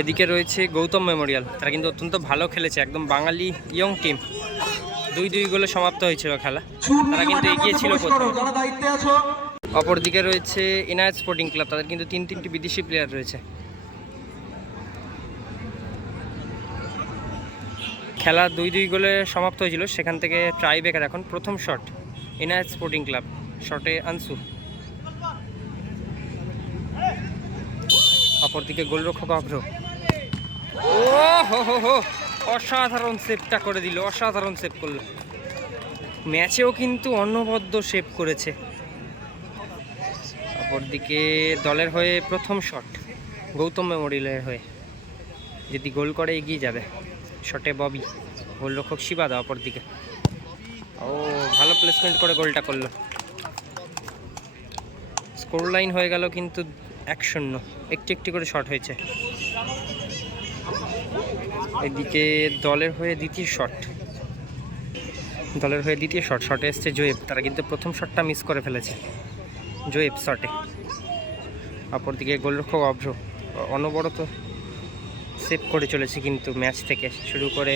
এদিকে রয়েছে গৌতম মেমোরিয়াল। তারা কিন্তু অত্যন্ত ভালো খেলেছে, একদম বাঙালি ইয়ং টিম দুই দুই গোলে সমাপ্ত হয়েছিল খেলা। তারা কিন্তু এগিয়ে ছিল অপরদিকে রয়েছে এনআইএস স্পোর্টিং ক্লাব তাদের কিন্তু তিন তিনটি বিদেশি প্লেয়ার রয়েছে। খেলা দুই দুই গোলে সমাপ্ত হয়েছিল, সেখান থেকে ট্রাই বেকার এখন প্রথম শট এনআইএস স্পোর্টিং ক্লাব শটে আনসু। অপরদিকে গোলরক্ষক অভ্র। ও হো হো হো অসাধারণ সেভটা করে দিল, অসাধারণ সেভ করল। ম্যাচেও কিন্তু অনবদ্য সেভ করেছে। অপরদিকে দলের হয়ে প্রথম শট, গৌতম মেমোরিয়ালের হয়ে। যদি গোল করে এগিয়ে যাবে, শটে ববি, গোলরক্ষক শিবাদা অপরদিকে। ও, ভালো প্লেসমেন্ট করে গোলটা করল। স্কোর লাইন হয়ে গেল কিন্তু এক শূন্য, একটি একটি করে শট হয়েছে। এদিকে দলের হয়ে দ্বিতীয় শট। দলের হয়ে দ্বিতীয় শট, শটে এসছে জোয়েব। তারা কিন্তু প্রথম শটটা মিস করে ফেলেছে। জোয়েব শটে। অপরদিকে গোলরক্ষক অভ্র, অনবরত সেভ করে চলেছে কিন্তু ম্যাচ থেকে। শুরু করে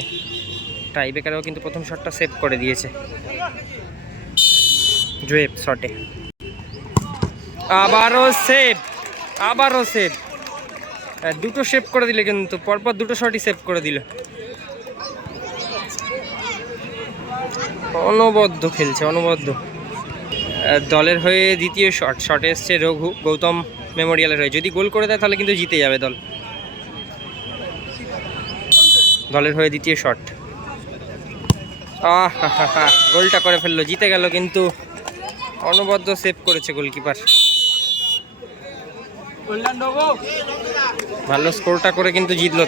টাইবেকারও কিন্তু প্রথম শটটা সেভ করে দিয়েছে। জোয়েব শটে। আবারও সেভ আবারও সেভ দুটো সেভ করে দিলে কিন্তু, পরপর দুটো শটই সেভ করে দিল। অনবদ্য খেলছে, অনবদ্য। দলের হয়ে দ্বিতীয় শট শটে এসছে রঘু, গৌতম মেমোরিয়ালের হয়ে। যদি গোল করে দেয় তাহলে কিন্তু জিতে যাবে দল। দলের হয়ে দ্বিতীয় শট আহ গোলটা করে ফেলল, জিতে গেল কিন্তু অনবদ্য সেভ করেছে গোলকিপার ভালো স্কোরটা করে কিন্তু জিতলো